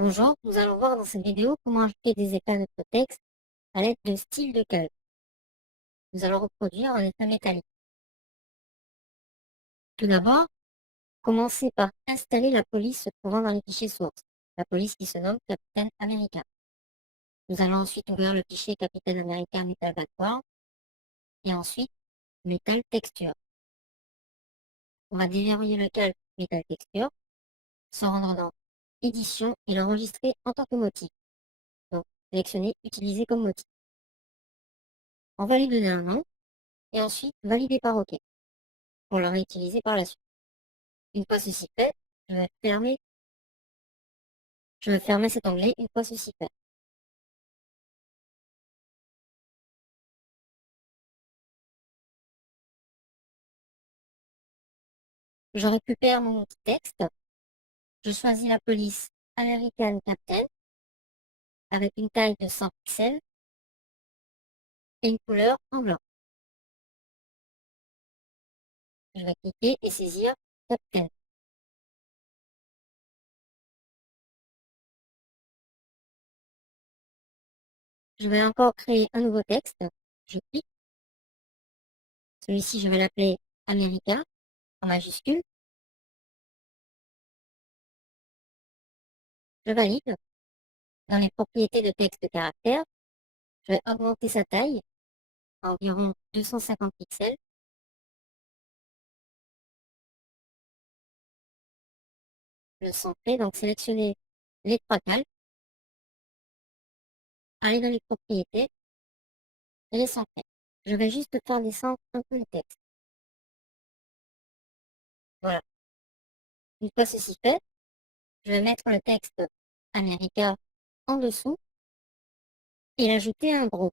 Bonjour, nous allons voir dans cette vidéo comment ajouter des éclats à notre texte à l'aide de styles de calque. Nous allons reproduire un éclat métallique. Tout d'abord, commencez par installer la police se trouvant dans les fichiers sources, la police qui se nomme Captain America. Nous allons ensuite ouvrir le fichier Captain America Metal Background et ensuite Metal Texture. On va déverrouiller le calque Metal Texture, se rendre dans Édition et l'enregistrer en tant que motif. Donc, sélectionnez Utiliser comme motif. On va lui donner un nom et ensuite valider par OK pour le réutiliser par la suite. Une fois ceci fait, je vais fermer cet onglet une fois ceci fait. Je récupère mon petit texte, je choisis la police American Captain avec une taille de 100 pixels et une couleur en blanc. Je vais cliquer et saisir Captain. Je vais encore créer un nouveau texte. Je clique. Celui-ci, je vais l'appeler America en majuscule. Je valide. Dans les propriétés de texte caractère, je vais augmenter sa taille à environ 250 pixels. Le centrer, donc sélectionner les trois calques, aller dans les propriétés et les centrer. Je vais juste faire descendre un peu le texte. Voilà. Une fois ceci fait, je vais mettre le texte America en dessous et ajouter un groupe.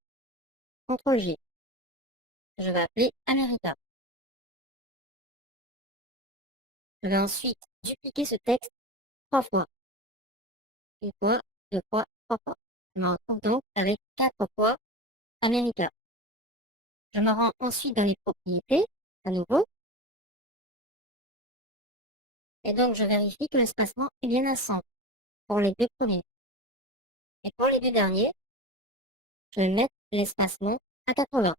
CTRL G. Je vais appeler America. Je vais ensuite dupliquer ce texte 3 fois. Une fois, 2 fois, 3 fois. Je me retrouve donc avec 4 fois America. Je me rends ensuite dans les propriétés, à nouveau. Et donc, je vérifie que l'espacement est bien à 100 pour les deux premiers. Et pour les deux derniers, je vais mettre l'espacement à 80.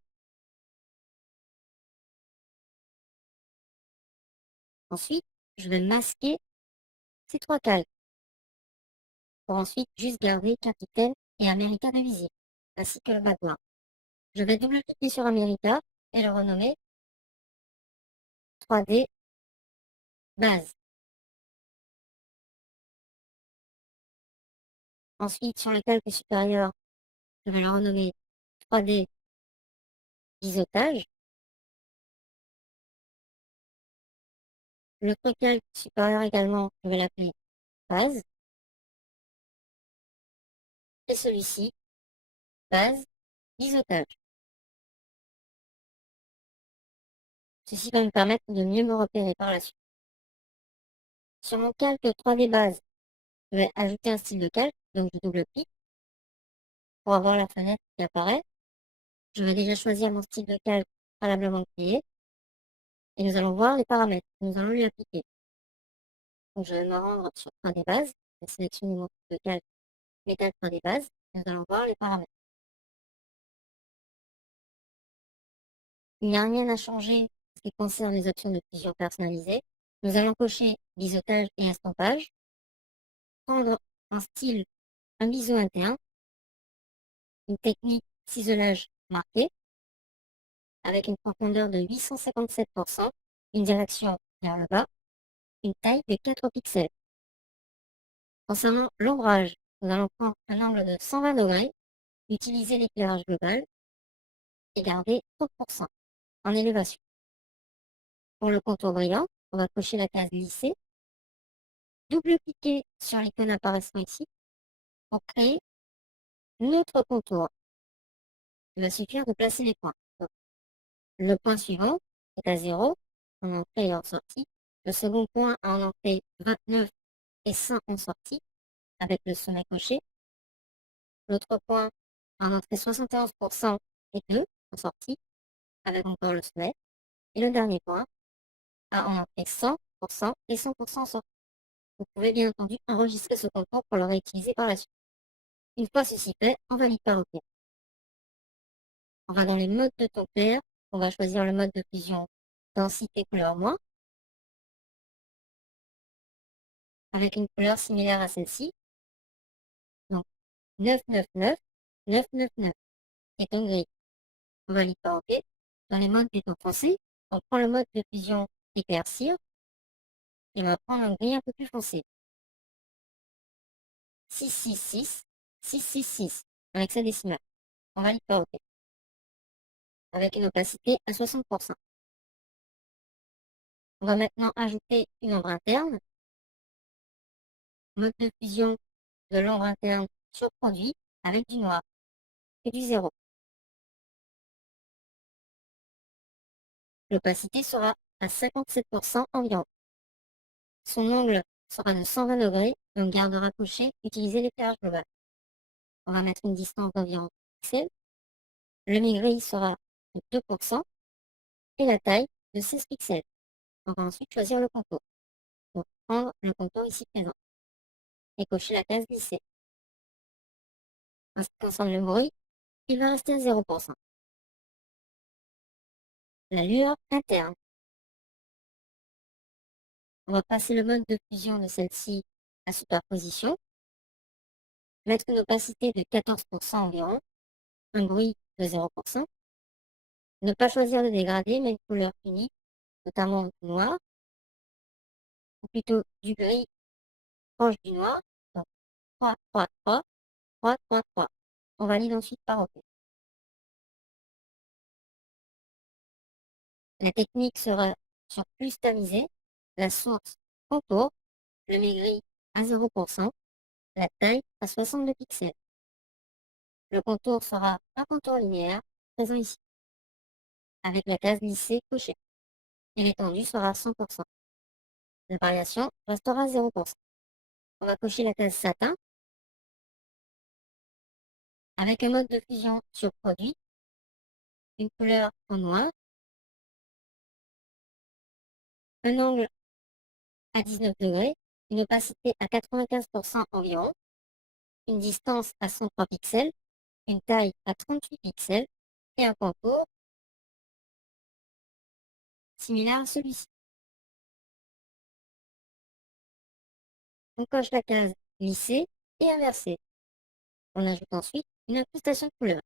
Ensuite, je vais masquer ces trois calques pour ensuite juste garder Capitaine et America de visible, ainsi que le background. Je vais double-cliquer sur America et le renommer 3D base. Ensuite, sur le calque supérieur, je vais le renommer 3D biseautage. L'autre calque supérieur également, je vais l'appeler base. Et celui-ci, base biseautage. Ceci va me permettre de mieux me repérer par la suite. Sur mon calque 3D base, je vais ajouter un style de calque, donc je double-clique pour avoir la fenêtre qui apparaît. Je vais déjà choisir mon style de calque préalablement créé et nous allons voir les paramètres que nous allons lui appliquer. Donc je vais me rendre sur 3D base, je vais sélectionner mon style de calque métal 3D base et nous allons voir les paramètres. Il n'y a rien à changer en ce qui concerne les options de fusion personnalisée. Nous allons cocher biseautage et estampage, prendre un style, un biseau interne, une technique ciselage marqué avec une profondeur de 857%, une direction vers le bas, une taille de 4 pixels. Concernant l'ombrage, nous allons prendre un angle de 120 degrés, utiliser l'éclairage global et garder 30% en élévation. Pour le contour brillant, on va cocher la case glisser, double-cliquer sur l'icône apparaissant ici pour créer notre contour. Il va suffire de placer les points. Donc, le point suivant est à 0 en entrée et en sortie. Le second point en entrée 29 et 100 en sortie avec le sommet coché. L'autre point en entrée 71% et 2 en sortie avec encore le sommet. Et le dernier point en entrée 100% et 100% en sortie. Vous pouvez bien entendu enregistrer ce contour pour le réutiliser par la suite. Une fois ceci fait, on valide par OK. On va dans les modes de ton clair. On va choisir le mode de fusion densité couleur moins, avec une couleur similaire à celle-ci. Donc 999, 999 et ton gris. On valide par OK. Dans les modes du ton foncé, on prend le mode de fusion éclaircir et on va prendre un gris un peu plus foncé. 666, 666 en hexadécimal. On valide par OK. Avec une opacité à 60%. On va maintenant ajouter une ombre interne. Mode de fusion de l'ombre interne sur produit avec du noir et du 0. L'opacité sera à 57% environ. Son angle sera de 120 degrés et on gardera couché utiliser l'éclairage global. On va mettre une distance d'environ pixels. Le mi-gris sera de 2% et la taille de 16 pixels. On va ensuite choisir le contour. Donc prendre le contour ici présent et cocher la case glisser. En ce qui concerne le bruit, il va rester à 0%. La lueur interne. On va passer le mode de fusion de celle-ci à superposition. Mettre une opacité de 14% environ. Un bruit de 0%. Ne pas choisir de dégradé, mais une couleur unique, notamment du noir, ou plutôt du gris proche du noir. Donc 3, 3, 3, 3, 3, 3. On valide ensuite par OK. La technique sera sur plus tamisé, la source contour, le mi-gris à 0%, la taille à 62 pixels. Le contour sera un contour linéaire, présent ici, avec la case lissée cochée. Et l'étendue sera à 100%. La variation restera à 0%. On va cocher la case satin, avec un mode de fusion sur produit, une couleur en noir, un angle à 19 degrés, une opacité à 95% environ, une distance à 103 pixels, une taille à 38 pixels et un contour similaire à celui-ci. On coche la case lissée et inversée. On ajoute ensuite une incrustation de couleur.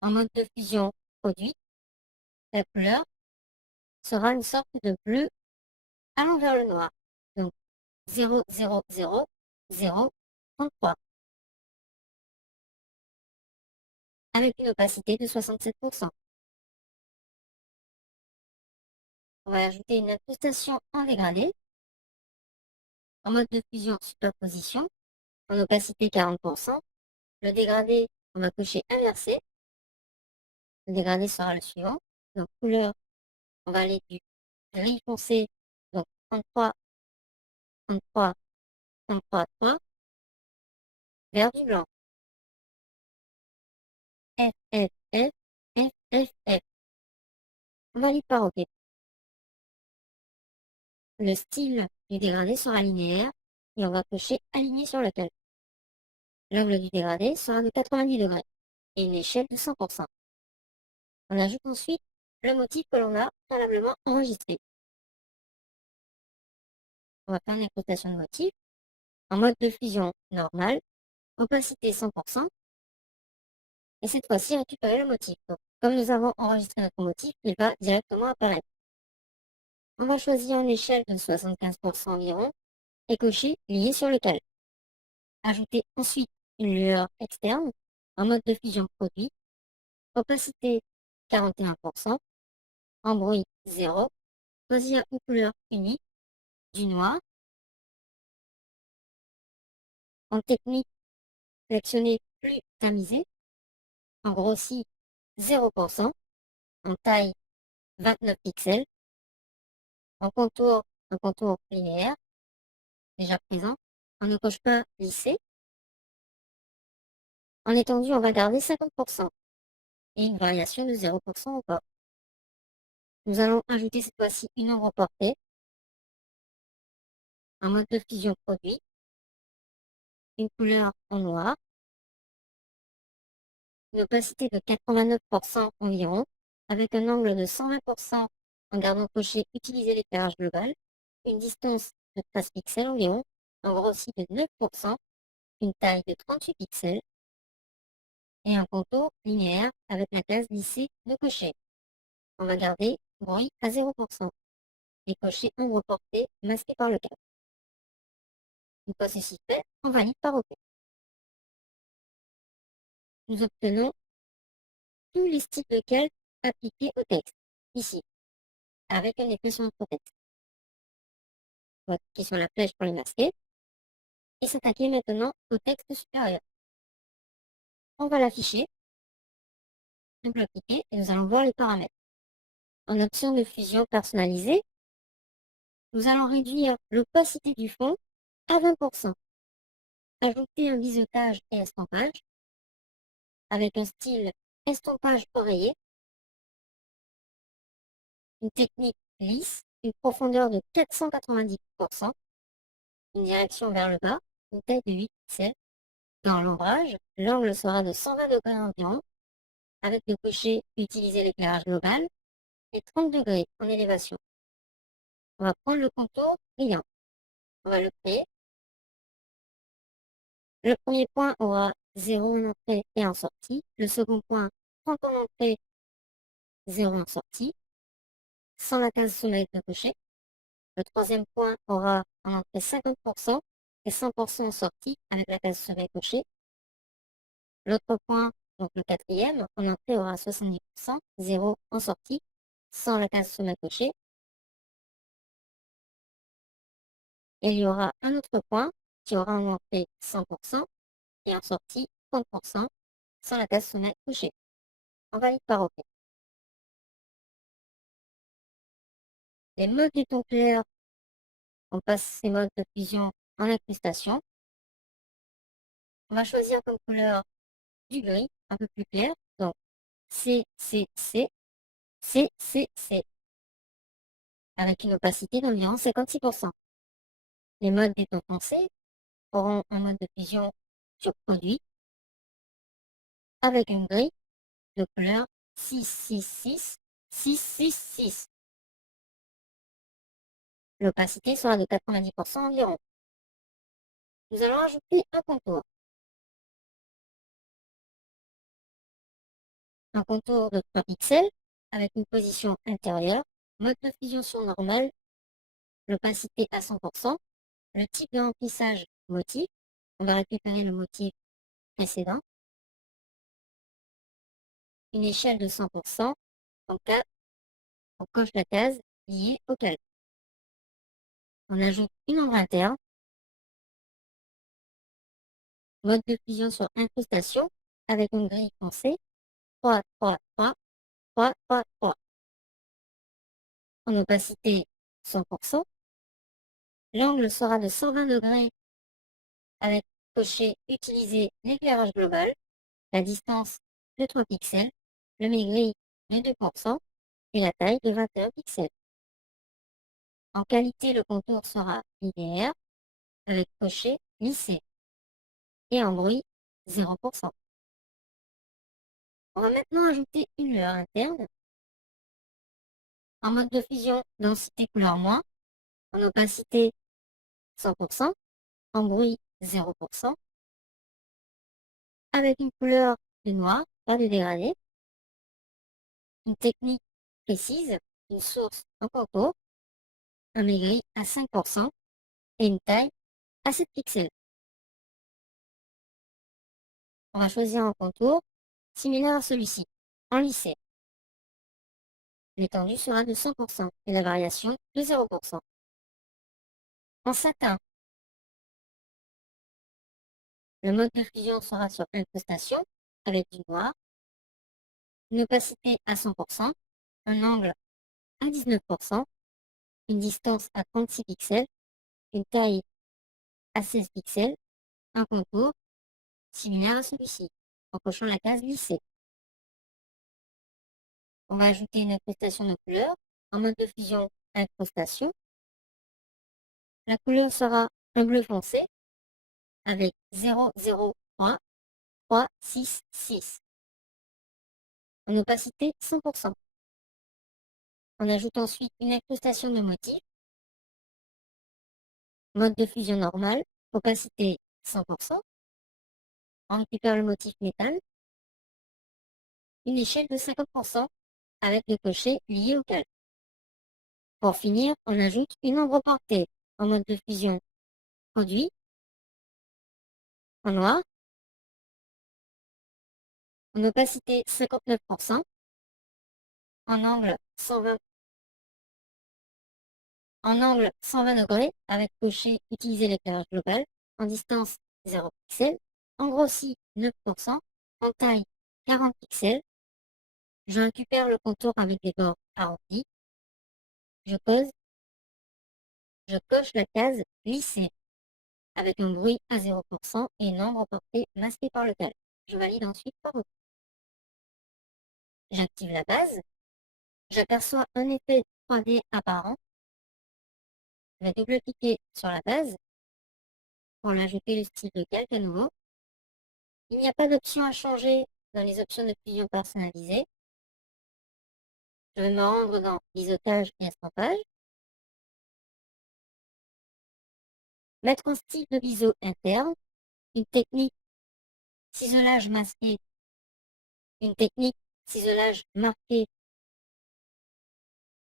En mode de fusion produit, la couleur sera une sorte de bleu allant vers le noir. Donc 0, 0, 0, 0, 33. Avec une opacité de 67%. On va ajouter une incrustation en dégradé. En mode de fusion superposition, en opacité 40%. Le dégradé, on va cocher inversé. Le dégradé sera le suivant. Donc couleur, on va aller du gris foncé, donc 33, 33, 33, 3, vers du blanc. F, F, F, F, F, F. On valide par OK. Le style du dégradé sera linéaire et on va cocher aligné sur le tel. L'angle du dégradé sera de 90 degrés et une échelle de 100%. On ajoute ensuite le motif que l'on a préalablement enregistré. On va faire une incrustation de motif en mode de fusion normale, opacité 100%, et cette fois-ci récupérer le motif. Donc, comme nous avons enregistré notre motif, il va directement apparaître. On va choisir une échelle de 75% environ et cocher lié sur le tel. Ajouter ensuite une lueur externe en mode de fusion produit, opacité 41%, en bruit 0, choisir une couleur unique, du noir. En technique, sélectionner plus tamisé, en grossi 0%, en taille 29 pixels, en contour, un contour linéaire, déjà présent, on ne coche pas lissé. En étendue, on va garder 50% et une variation de 0% encore. Nous allons ajouter cette fois-ci une ombre portée, un mode de fusion produit, une couleur en noir, une opacité de 89% environ, avec un angle de 120% en gardant coché utiliser l'éclairage global, une distance de 13 pixels environ, un grossi de 9%, une taille de 38 pixels et un contour linéaire avec la case lissée de cocher. On va garder bruit à 0% et cocher ombre portée masqué par le câble. Une fois ceci fait, on valide par OK. Nous obtenons tous les styles de calque appliqués au texte, ici, avec une équation de texte. On va cliquer sur la flèche pour les masquer et s'attaquer maintenant au texte supérieur. On va l'afficher, double-cliquer et nous allons voir les paramètres. En option de fusion personnalisée, nous allons réduire l'opacité du fond à 20%. Ajouter un biseautage et estampage avec un style estompage oreiller, une technique lisse, une profondeur de 490%, une direction vers le bas, une taille de 8 pixels. Dans l'ombrage, l'angle sera de 120 degrés environ, avec le cocher utiliser l'éclairage global et 30 degrés en élévation. On va prendre le contour brillant. On va le créer. Le premier point aura 0 en entrée et en sortie. Le second point, 30 en entrée, 0 en sortie, sans la case sommet de cocher. Le troisième point aura en entrée 50% et 100% en sortie avec la case sommet cochée. L'autre point, donc le quatrième, en entrée aura 70%, 0 en sortie, sans la case sommet cochée. Et il y aura un autre point qui aura en entrée 100% et en sortie 30%, sans la case sommet cochée. On valide par OK. Les modes du ton clair, on passe ces modes de fusion en incrustation. On va choisir comme couleur du gris, un peu plus clair, donc C, C, C, C, C, C, avec une opacité d'environ 56%. Les modes des tons foncés auront un mode de fusion sur produit, avec une grille de couleur 666, 666. L'opacité sera de 90% environ. Nous allons ajouter un contour. Un contour de 3 pixels avec une position intérieure, mode de fusion sur normal, l'opacité à 100%, le type de remplissage motif. On va récupérer le motif précédent. Une échelle de 100%. En cas, on coche la case liée au calque. On ajoute une ombre interne. Mode de fusion sur incrustation avec une grille foncée 3, 3, 3, 3, 3, 3. En opacité 100%. L'angle sera de 120 degrés avec coché utiliser l'éclairage global, la distance de 3 pixels, le maigri de 2% et la taille de 21 pixels. En qualité, le contour sera linéaire avec coché lissé et en bruit 0%. On va maintenant ajouter une lueur interne. En mode de fusion, densité couleur moins, en opacité 100%, en bruit 0%, avec une couleur de noir, pas de dégradé, une technique précise, une source en contour, un maigri à 5% et une taille à 7 pixels. On va choisir un contour similaire à celui-ci, en lissé. L'étendue sera de 100% et la variation de 0%. En satin, le mode de fusion sera sur incrustation avec du noir, une opacité à 100%, un angle à 19%, une distance à 36 pixels, une taille à 16 pixels, un contour similaire à celui-ci, en cochant la case lissée. On va ajouter une incrustation de couleur En mode de fusion incrustation, la couleur sera un bleu foncé avec 0,0,3,3,6,6. En opacité 100%. On ajoute ensuite une incrustation de motifs. Mode de fusion normal, opacité 100%. On récupère le motif métal. Une échelle de 50% avec le cocher lié au calque. Pour finir, on ajoute une ombre portée en mode de fusion produit en noir, en opacité 59%, en angle 120, degrés avec cocher utiliser l'éclairage global, en distance 0 pixels, en grossi 9%, en taille 40 pixels. Je récupère le contour avec des bords arrondis. Je coche la case lissée avec un bruit à 0% et une ombre portée masquée par le calque. Je valide ensuite par OK. J'active la base. J'aperçois un effet 3D apparent. Je vais double-cliquer sur la base pour l'ajouter le style de calque à nouveau. Il n'y a pas d'option à changer dans les options de fusion personnalisées. Je vais me rendre dans biseautage et estampage. Mettre un style de biseau interne, une technique ciselage masqué, une technique ciselage marqué,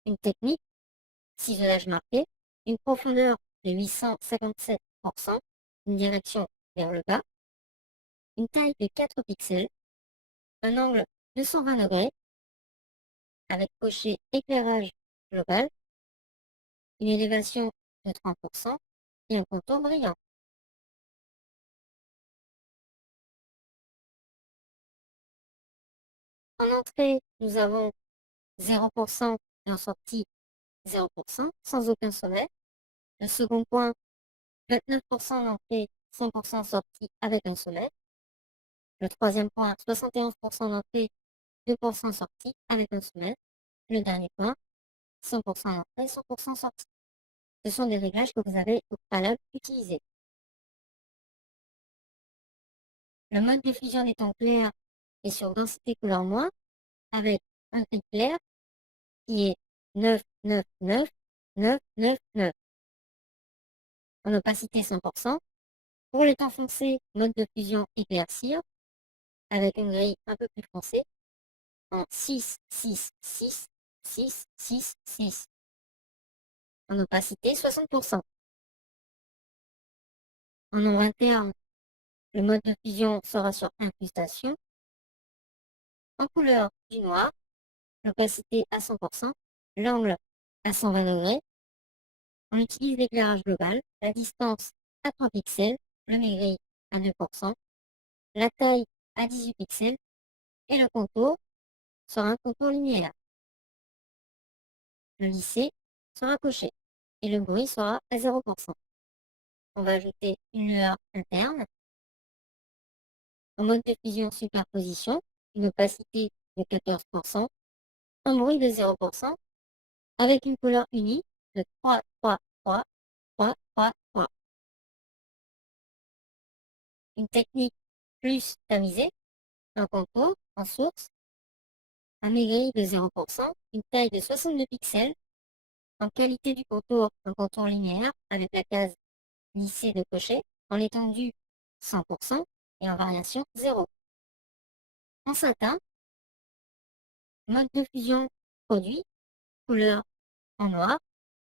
une technique ciselage marqué, une profondeur de 857%, une direction vers le bas, une taille de 4 pixels, un angle 220 degrés, avec cocher éclairage global, une élévation de 30% et un contour brillant. En entrée, nous avons 0% et en sortie 0%, sans aucun sommet. Le second point, 29% d'entrée, 100% sortie avec un sommet. Le troisième point, 71% d'entrée, 2% sortie avec un sommet. Le dernier point, 100% d'entrée, 100% sortie. Ce sont des réglages que vous avez au préalable utilisés. Le mode de fusion des tons clairs est sur densité couleur noire avec un gris clair qui est 9999999. En opacité 100%. Pour les tons foncés, mode de fusion éclaircir avec une grille un peu plus foncée en 6666666. En opacité 60%. En nombre interne, le mode de fusion sera sur incrustation. En couleur du noir, l'opacité à 100%, l'angle à 120 degrés. On utilise l'éclairage global, la distance à 3 pixels, le maigri à 2%, la taille à 18 pixels et le contour sera un contour linéaire. Le lissé sera coché et le bruit sera à 0%. On va ajouter une lueur interne. En mode de fusion superposition, une opacité de 14%, un bruit de 0%, avec une couleur unie de 3, 3, 3, 3, 3, 3. Une technique plus tamisée, un contour en source, un maigri de 0%, une taille de 62 pixels, en qualité du contour, un contour linéaire avec la case lissée de cocher, en étendue 100% et en variation 0. En satin, mode de fusion produit, couleur en noir,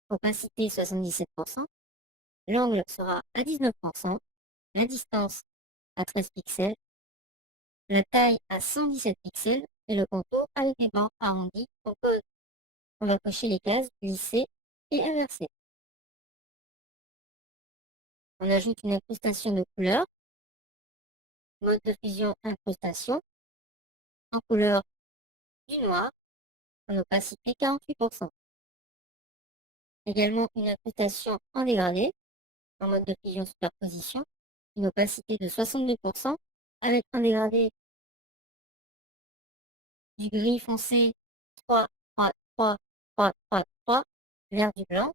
opacité 77%, l'angle sera à 19%, la distance à 13 pixels, la taille à 117 pixels et le contour avec les bords arrondis. On va cocher les cases lissées et inversées. On ajoute une incrustation de couleur, mode de fusion incrustation, en couleur du noir, en opacité 48%. Également une incrustation en dégradé, en mode de fusion superposition, une opacité de 62%, avec un dégradé du gris foncé 3, 3, 3, 3, 3, 3, vers du blanc,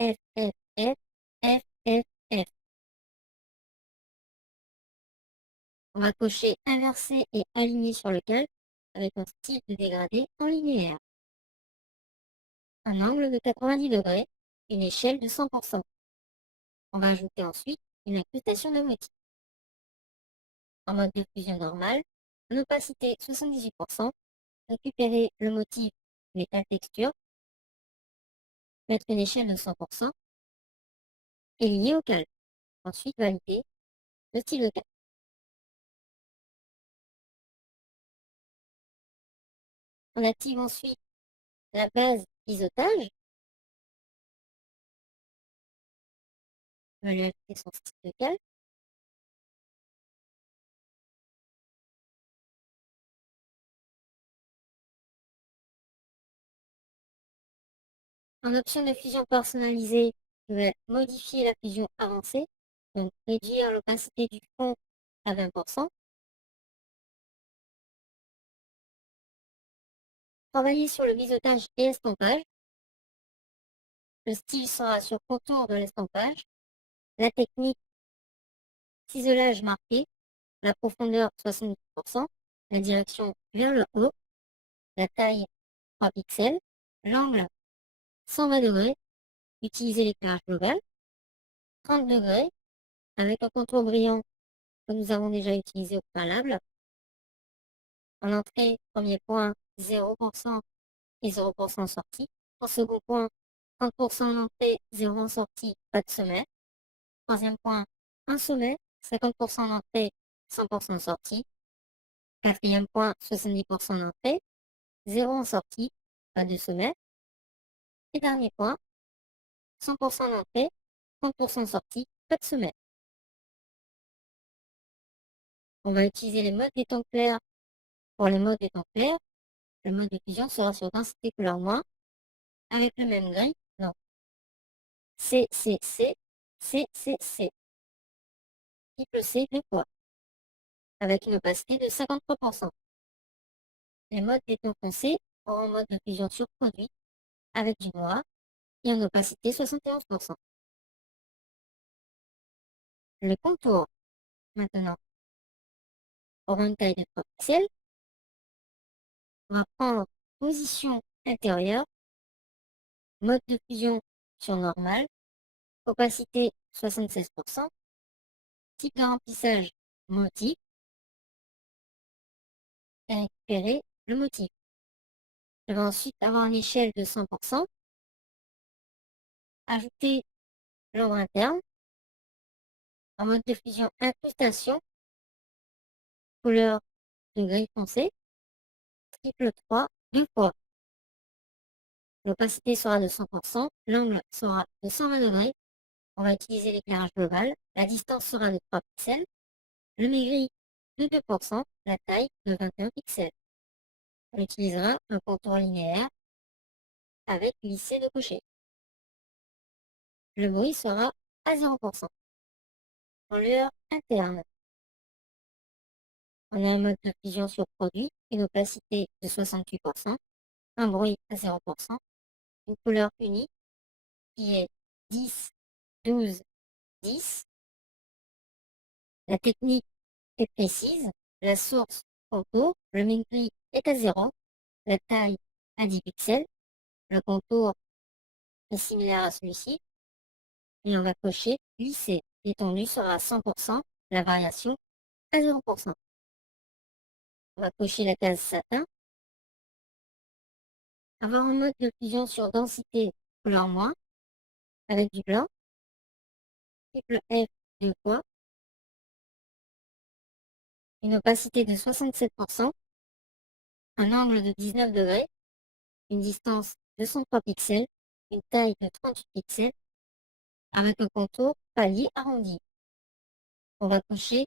F, F, F, F, F, F. On va cocher inversé et aligné sur le calque avec un style de dégradé en linéaire. Un angle de 90 degrés, une échelle de 100%. On va ajouter ensuite une incrustation de motif. En mode de fusion normale, en opacité 78%, récupérer le motif métal texture, mettre une échelle de 100% et lier au calque. Ensuite valider le style de calque. On active ensuite la base biseautage. On va lui ajouter son style de calque. En option de fusion personnalisée, je vais modifier la fusion avancée, donc réduire l'opacité du fond à 20%. Travailler sur le biseautage et estampage. Le style sera sur contour de l'estampage. La technique, ciselage marqué. La profondeur 70%. La direction vers le haut. La taille 3 pixels. L'angle 120 degrés. Utiliser l'éclairage global. 30 degrés avec un contour brillant que nous avons déjà utilisé au préalable. En entrée, premier point 0% et 0% sortie. En second point, 30% en entrée, 0% en sortie, pas de sommet. Troisième point, un sommet, 50% en entrée, 100% en sortie. Quatrième point, 70% en entrée, 0 en sortie, pas de sommet. Et dernier point, 100% en entrée, 30% en sortie, pas de sommet. On va utiliser les modes des tons clairs. Pour les modes des tons clairs, le mode de fusion sera sur densité couleur noire avec le même gris. Non. C, C, C, C, C, C. Triple C, 2 fois. Avec une opacité de 53%. Les modes des tons foncés auront un mode de fusion sur produit avec du noir et en opacité 71%. Le contour, maintenant, aura une taille de 3 pixels. On va prendre position intérieure, mode de fusion sur normal, opacité 76%, type de remplissage motif et récupérer le motif. Je vais ensuite avoir une échelle de 100%, ajouter l'ombre interne, en mode de fusion incrustation, couleur de gris foncé, triple 3, 2 fois. L'opacité sera de 100%, l'angle sera de 120 degrés. On va utiliser l'éclairage global. La distance sera de 3 pixels. Le maigri de 2%, la taille de 21 pixels. On utilisera un contour linéaire avec lissé de cocher. Le bruit sera à 0%. En lueur interne, on a un mode de fusion sur produit, une opacité de 68%, un bruit à 0%, une couleur unique qui est 10, 12, 10. La technique est précise. La source contour, le maigri est à 0, la taille à 10 pixels, le contour est similaire à celui-ci, et on va cocher lisser. L'étendue sera à 100%, la variation à 0%. On va cocher la case satin. Avoir un mode de fusion sur densité couleur moins, avec du blanc, triple F 2 fois, une opacité de 67%, un angle de 19 degrés, une distance de 103 pixels, une taille de 38 pixels, avec un contour palier arrondi. On va cocher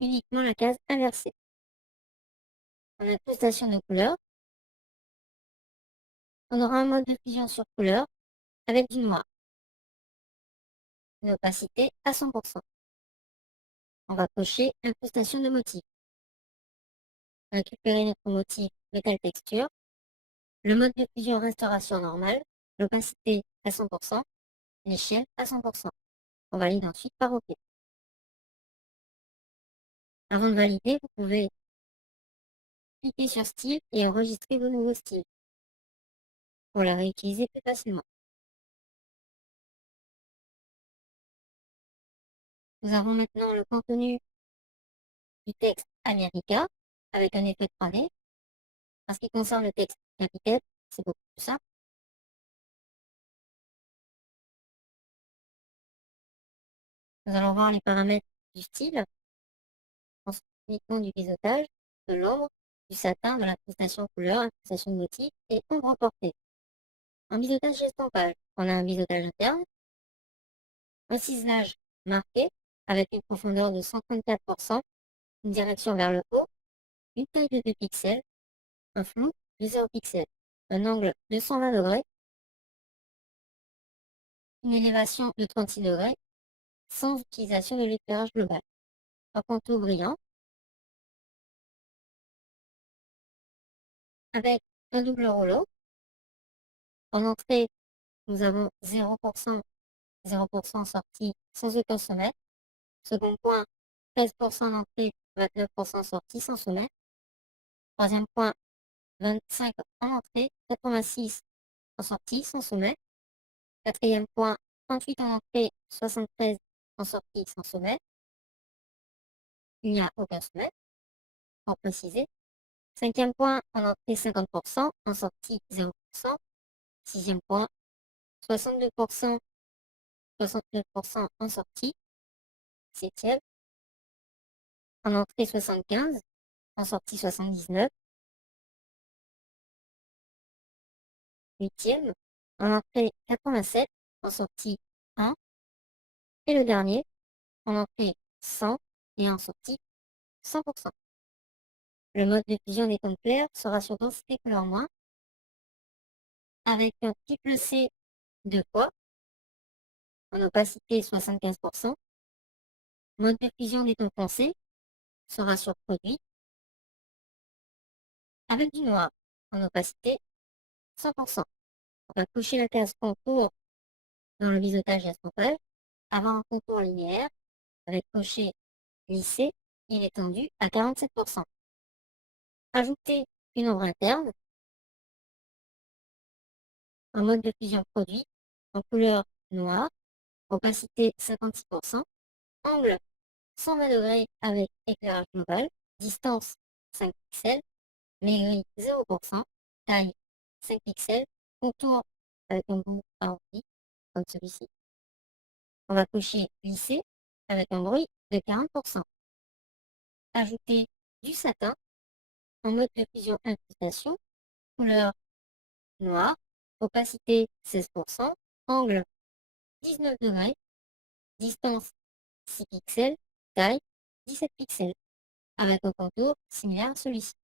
uniquement la case inversée. En incrustation de couleurs, on aura un mode de fusion sur couleur avec du noir. Une opacité à 100%. On va cocher incrustation de motif. Récupérer notre motif métal texture. Le mode de fusion restera sur normal, l'opacité à 100%, l'échelle à 100%. On valide ensuite par OK. Avant de valider, vous pouvez cliquer sur style et enregistrer vos nouveaux styles pour la réutiliser plus facilement. Nous avons maintenant le contenu du texte America avec un effet 3D. En ce qui concerne le texte capital, c'est beaucoup plus simple. Nous allons voir les paramètres du style, ensuite uniquement du biseautage, de l'ombre, du satin, de l'incrustation couleur, incrustation de motifs et ombre portée. En biseautage et estampage, on a un biseautage interne, un ciselage marqué avec une profondeur de 134%, une direction vers le haut, une taille de 2 pixels, un flou de 0 pixels, un angle de 120 degrés, une élévation de 36 degrés, sans utilisation de l'éclairage global. Un contour brillant, avec un double rouleau. En entrée, nous avons 0%, 0% sortie sans aucun sommet. Second point, 13% d'entrée, 29% sortie sans sommet. Troisième point, 25 en entrée, 86 en sortie sans sommet. Quatrième point, 38 en entrée, 73 en sortie sans sommet. Il n'y a aucun sommet, pour préciser. Cinquième point, en entrée 50%, en sortie 0%. Sixième point, 62%, 69% en sortie. Septième, en entrée 75, en sortie 79. Huitième, en entrée 87, en sortie 1. Et le dernier, en entrée 100 et en sortie 100%. Le mode de fusion des tons clairs sera sur densité couleur moins, avec un triple C de fois, en opacité 75%. Mode de fusion des tons foncés sera sur produit, avec du noir, en opacité 100%. On va cocher la case contour dans le biseautage et estampage, avoir un contour linéaire, avec coché lissé et étendu à 47%. Ajouter une ombre interne en mode de fusion produit, en couleur noire, opacité 56%, angle 120 degrés avec éclairage global, distance 5 pixels, maigrille 0%, taille 5 pixels, contour avec un bout arrondi, comme celui-ci. On va cocher lisser avec un bruit de 40%. Ajouter du satin en mode de fusion incrustation, couleur noire, opacité 16%, angle 19 degrés, distance 6 pixels, taille 17 pixels, avec un contour similaire à celui-ci.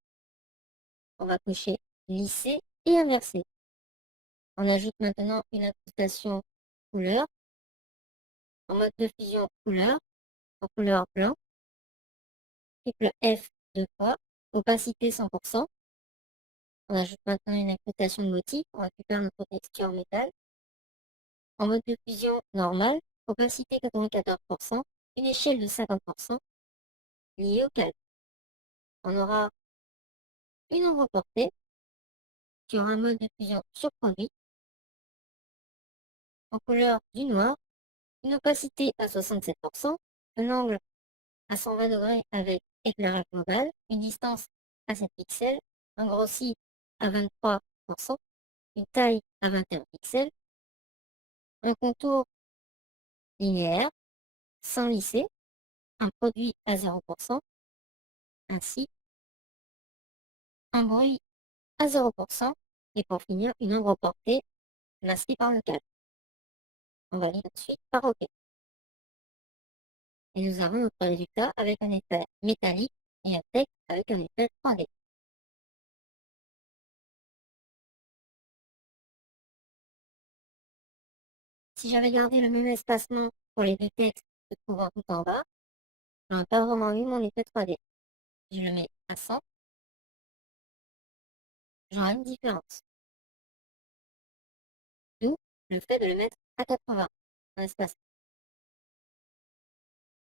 On va cocher lisser et inverser. On ajoute maintenant une incrustation couleur en mode de fusion couleur, en couleur blanc, triple F 2 fois, opacité 100%. On ajoute maintenant une incrustation de motif, on récupère notre texture métal. En mode de fusion normal, opacité 94%, une échelle de 50% liée au calque. On aura une ombre portée qui aura un mode de fusion sur produit, en couleur du noir, une opacité à 67%, un angle à 120 degrés avec éclairage global, une distance à 7 pixels, un grossi à 23%, une taille à 21 pixels, un contour linéaire, sans lisser, un produit à 0%, ainsi un bruit à 0%, et pour finir, une ombre portée masquée par le calque. On valide ensuite par OK. Et nous avons notre résultat avec un effet métallique et un texte avec un effet 3D. Si j'avais gardé le même espacement pour les deux textes se trouvant tout en bas, j'aurais pas vraiment eu mon effet 3D. Si je le mets à 100, j'aurai une différence. le fait de le mettre à 80 dans l'espace.